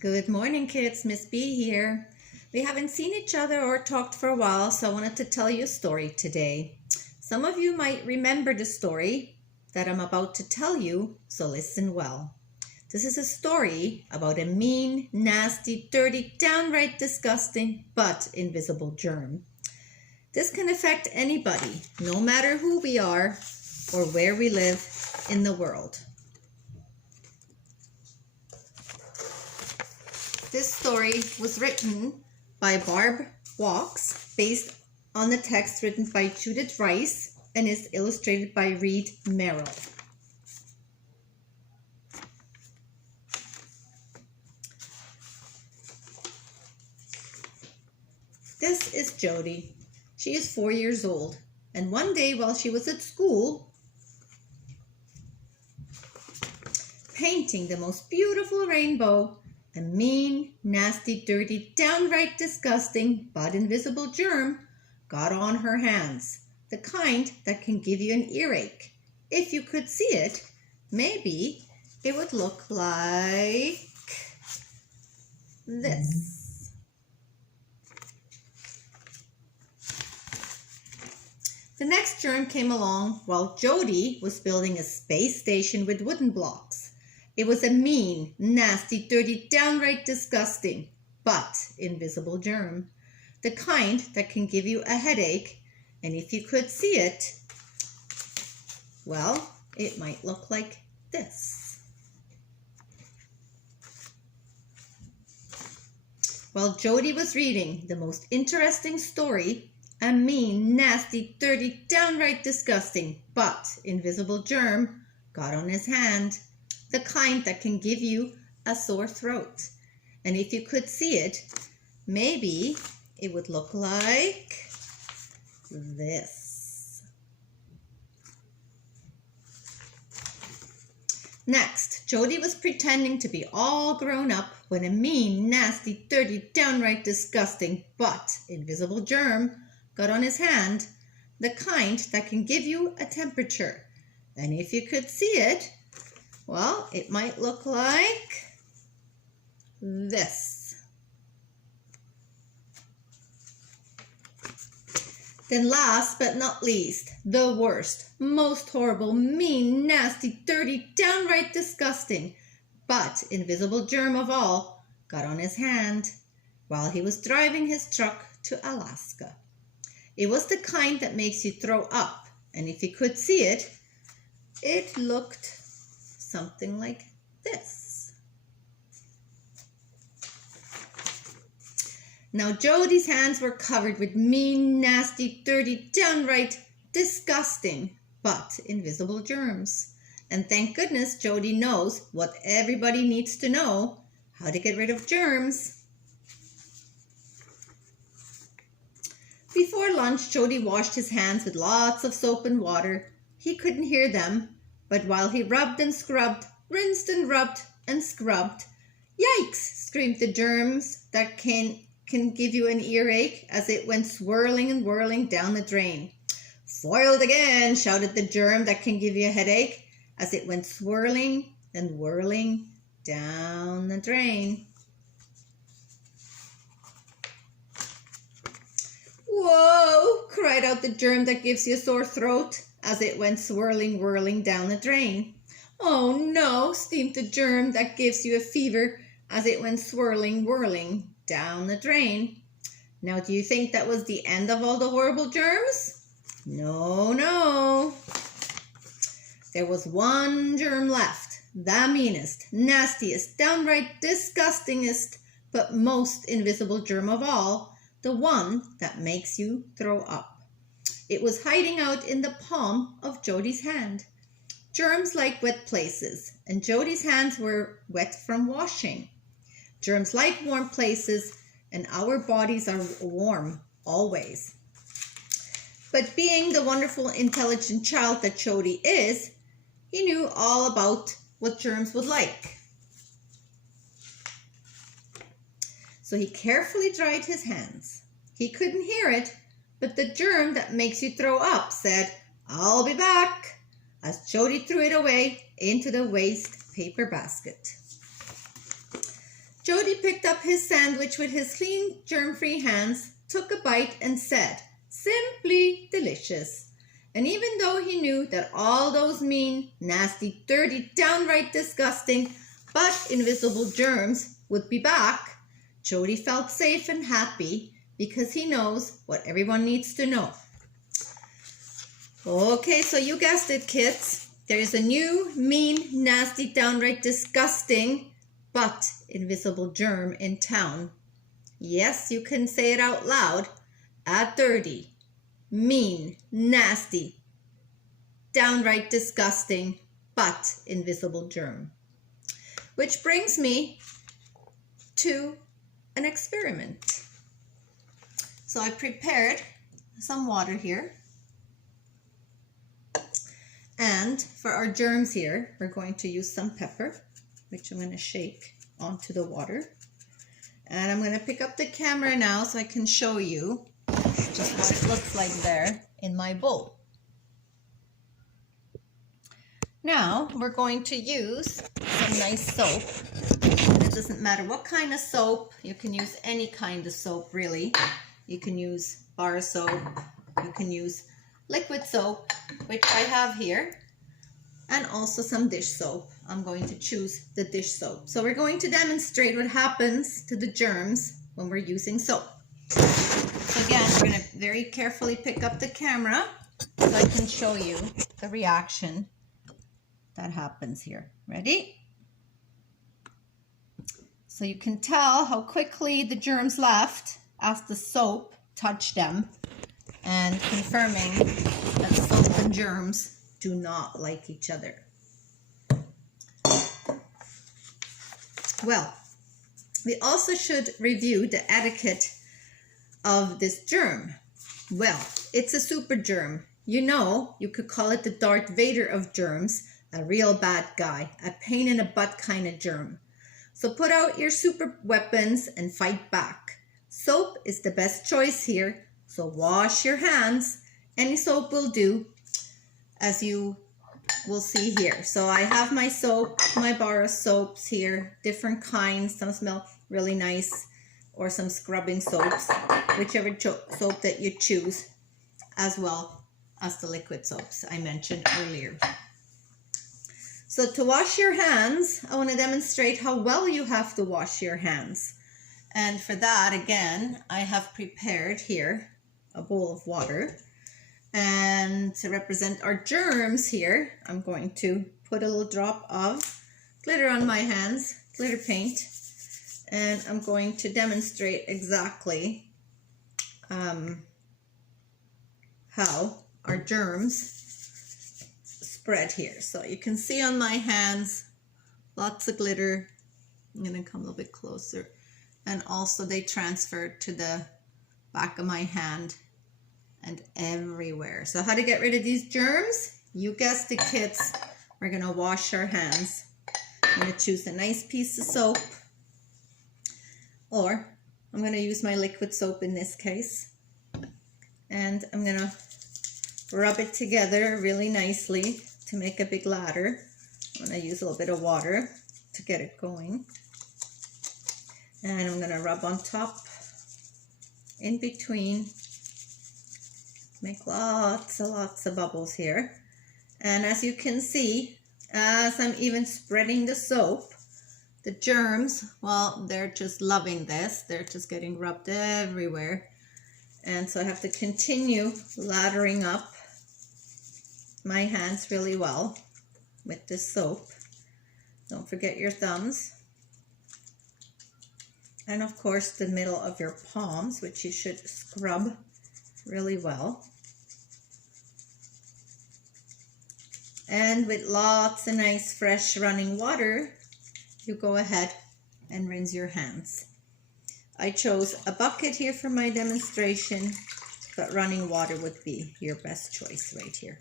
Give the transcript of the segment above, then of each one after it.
Good morning, kids. Miss B here. We haven't seen each other or talked for a while, so I wanted to tell you a story today. Some of you might remember the story that I'm about to tell you, so listen well. This is a story about a mean, nasty, dirty, downright disgusting, but invisible germ. This can affect anybody, no matter who we are or where we live in the world. This story was written by Barb Walks, based on the text written by Judith Rice, and is illustrated by Reed Merrill. This is Jody. She is 4 years old, and one day while she was at school, painting the most beautiful rainbow, a mean, nasty, dirty, downright disgusting, but invisible germ got on her hands, the kind that can give you an earache. If you could see it, maybe it would look like this. The next germ came along while Jody was building a space station with wooden blocks. It was a mean, nasty, dirty, downright disgusting, but invisible germ. The kind that can give you a headache, and if you could see it, well, it might look like this. While Jody was reading the most interesting story, a mean, nasty, dirty, downright disgusting, but invisible germ got on his hand. The kind that can give you a sore throat. And if you could see it, maybe it would look like this. Next, Jody was pretending to be all grown up when a mean, nasty, dirty, downright disgusting, but invisible germ got on his hand, the kind that can give you a temperature. And if you could see it, well, it might look like this. Then last but not least, the worst, most horrible, mean, nasty, dirty, downright disgusting, but invisible germ of all got on his hand while he was driving his truck to Alaska. It was the kind that makes you throw up, and if you could see it, it looked something like this. Now Jody's hands were covered with mean, nasty, dirty, downright disgusting, but invisible germs. And thank goodness Jody knows what everybody needs to know, how to get rid of germs. Before lunch, Jody washed his hands with lots of soap and water. He couldn't hear them, but while he rubbed and scrubbed, rinsed and rubbed and scrubbed, yikes, screamed the germs that can give you an earache as it went swirling and whirling down the drain. Foiled again, shouted the germ that can give you a headache as it went swirling and whirling down the drain. Whoa, cried out the germ that gives you a sore throat as it went swirling, whirling down the drain. Oh no, steamed the germ that gives you a fever as it went swirling, whirling down the drain. Now, do you think that was the end of all the horrible germs? No, no. There was one germ left, the meanest, nastiest, downright disgustingest, but most invisible germ of all, the one that makes you throw up. It was hiding out in the palm of Jody's hand. Germs like wet places, and Jody's hands were wet from washing. Germs like warm places, and our bodies are warm always. But being the wonderful, intelligent child that Jody is, he knew all about what germs would like. So he carefully dried his hands. He couldn't hear it, but the germ that makes you throw up said, "I'll be back," as Jody threw it away into the waste paper basket. Jody picked up his sandwich with his clean, germ-free hands, took a bite and said, "Simply delicious." And even though he knew that all those mean, nasty, dirty, downright disgusting, but invisible germs would be back, Jody felt safe and happy because he knows what everyone needs to know. Okay, so you guessed it, kids. There is a new, mean, nasty, downright disgusting, but invisible germ in town. Yes, you can say it out loud. A dirty, mean, nasty, downright disgusting, but invisible germ. Which brings me to an experiment. So I prepared some water here. And for our germs here, we're going to use some pepper, which I'm going to shake onto the water. And I'm going to pick up the camera now so I can show you just what it looks like there in my bowl. Now we're going to use some nice soap. And it doesn't matter what kind of soap. You can use any kind of soap, really. You can use bar soap. You can use liquid soap, which I have here, and also some dish soap. I'm going to choose the dish soap. So we're going to demonstrate what happens to the germs when we're using soap. So again, we're going to very carefully pick up the camera so I can show you the reaction that happens here. Ready? So you can tell how quickly the germs left as the soap touched them, and confirming that soap and germs do not like each other. Well, we also should review the etiquette of this germ. Well, it's a super germ. You know, you could call it the Darth Vader of germs, a real bad guy, a pain in the butt kind of germ. So put out your super weapons and fight back. Soap is the best choice here. So wash your hands. Any soap will do, as you will see here. So I have my soap, my bar of soaps here, different kinds. Some smell really nice, or some scrubbing soaps, whichever soap that you choose, as well as the liquid soaps I mentioned earlier. So to wash your hands, I want to demonstrate how well you have to wash your hands. And for that, again, I have prepared here a bowl of water, and to represent our germs here, I'm going to put a little drop of glitter on my hands, glitter paint, and I'm going to demonstrate exactly how our germs spread here. So you can see on my hands lots of glitter. I'm going to come a little bit closer, and also they transferred to the back of my hand and everywhere. So how to get rid of these germs? You guessed it, kids. We're going to wash our hands. I'm going to choose a nice piece of soap, or I'm going to use my liquid soap in this case, and I'm going to rub it together really nicely to make a big ladder. I'm going to use a little bit of water to get it going, and I'm going to rub on top, in between, make lots of bubbles here. And as you can see, as I'm even spreading the soap, the germs, well, they're just loving this. They're just getting rubbed everywhere. And so I have to continue lathering up my hands really well with this soap. Don't forget your thumbs. And of course the middle of your palms, which you should scrub really well. And with lots of nice fresh running water, you go ahead and rinse your hands. I chose a bucket here for my demonstration, but running water would be your best choice right here.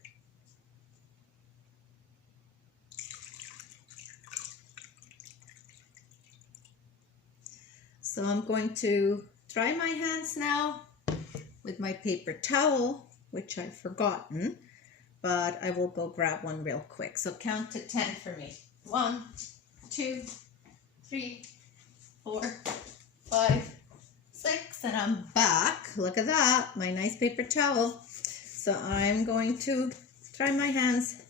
So I'm going to dry my hands now with my paper towel, which I've forgotten, but I will go grab one real quick. So count to 10 for me. 1, 2, 3, 4, 5, 6, and I'm back. Look at that, my nice paper towel. So I'm going to dry my hands.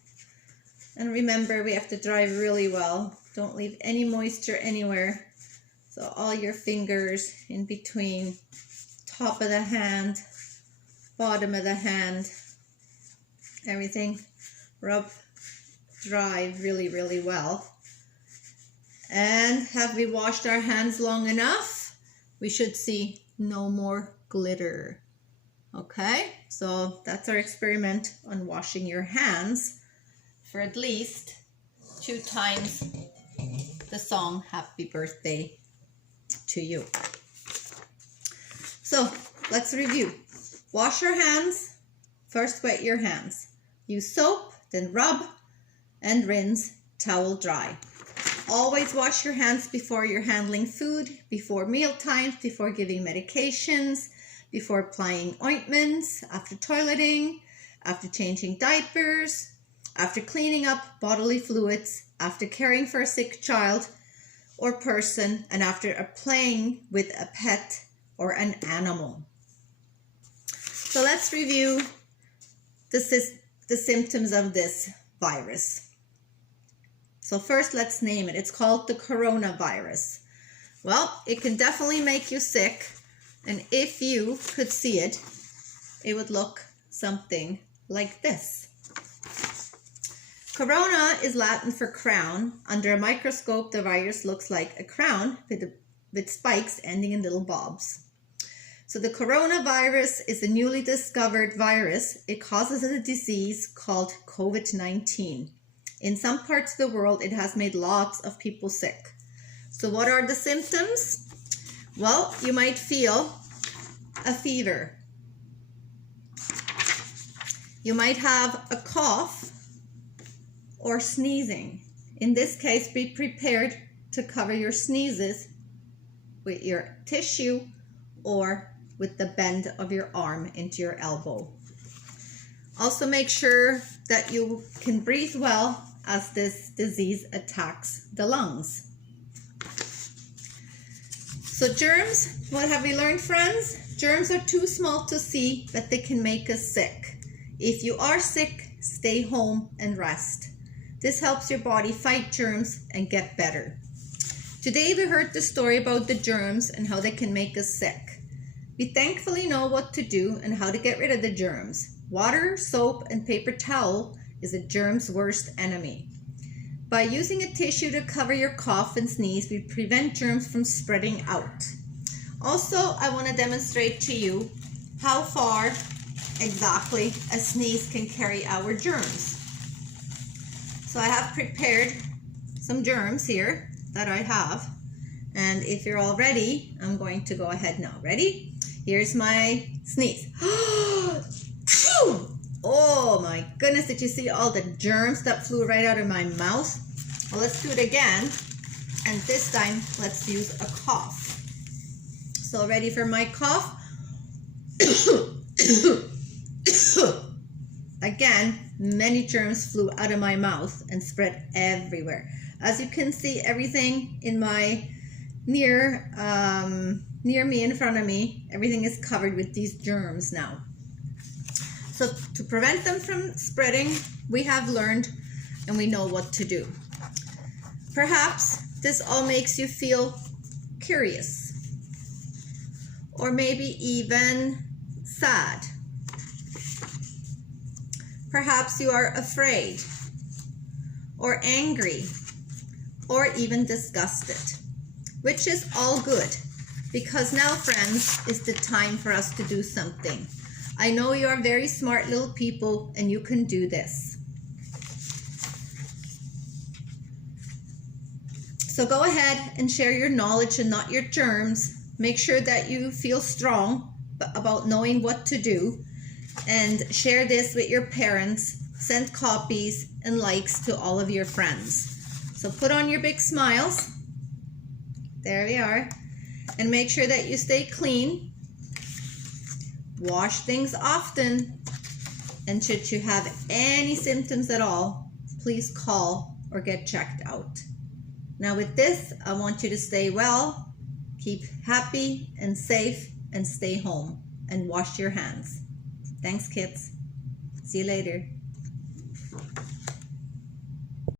And remember, we have to dry really well. Don't leave any moisture anywhere. So all your fingers in between, top of the hand, bottom of the hand, everything rub dry really, really well. And have we washed our hands long enough? We should see no more glitter. Okay, so that's our experiment on washing your hands for at least 2 times the song Happy Birthday to You. So let's review. Wash your hands. First, wet your hands. Use soap, then rub and rinse, towel dry. Always wash your hands before you're handling food, before meal times, before giving medications, before applying ointments, after toileting, after changing diapers, after cleaning up bodily fluids, after caring for a sick child or person, and after playing with a pet or an animal. So let's review the symptoms of this virus. So first, let's name it. It's called the coronavirus. Well, it can definitely make you sick. And if you could see it, it would look something like this. Corona is Latin for crown. Under a microscope, the virus looks like a crown with spikes ending in little bobs. So the coronavirus is a newly discovered virus. It causes a disease called COVID-19. In some parts of the world, it has made lots of people sick. So what are the symptoms? Well, you might feel a fever. You might have a cough or sneezing. In this case, be prepared to cover your sneezes with your tissue or with the bend of your arm into your elbow. Also make sure that you can breathe well as this disease attacks the lungs. So germs, what have we learned, friends? Germs are too small to see, but they can make us sick. If you are sick, stay home and rest. This helps your body fight germs and get better. Today we heard the story about the germs and how they can make us sick. We thankfully know what to do and how to get rid of the germs. Water, soap, and paper towel is a germ's worst enemy. By using a tissue to cover your cough and sneeze, we prevent germs from spreading out. Also, I want to demonstrate to you how far exactly a sneeze can carry our germs. So I have prepared some germs here that I have. And if you're all ready, I'm going to go ahead now. Ready? Here's my sneeze. Oh my goodness, did you see all the germs that flew right out of my mouth? Well, let's do it again. And this time, let's use a cough. So ready for my cough? Again, many germs flew out of my mouth and spread everywhere. As you can see, everything in my near me, in front of me, everything is covered with these germs now. So to prevent them from spreading, we have learned and we know what to do. Perhaps this all makes you feel curious, or maybe even sad. Perhaps you are afraid, or angry, or even disgusted, which is all good, because now, friends, is the time for us to do something. I know you are very smart little people and you can do this. So go ahead and share your knowledge and not your germs. Make sure that you feel strong about knowing what to do, and share this with your parents. Send copies and likes to all of your friends. So put on your big smiles. There we are. And make sure that you stay clean. Wash things often. And should you have any symptoms at all, please call or get checked out. Now with this, I want you to stay well, Keep happy and safe and stay home and wash your hands. Thanks, kids. See you later.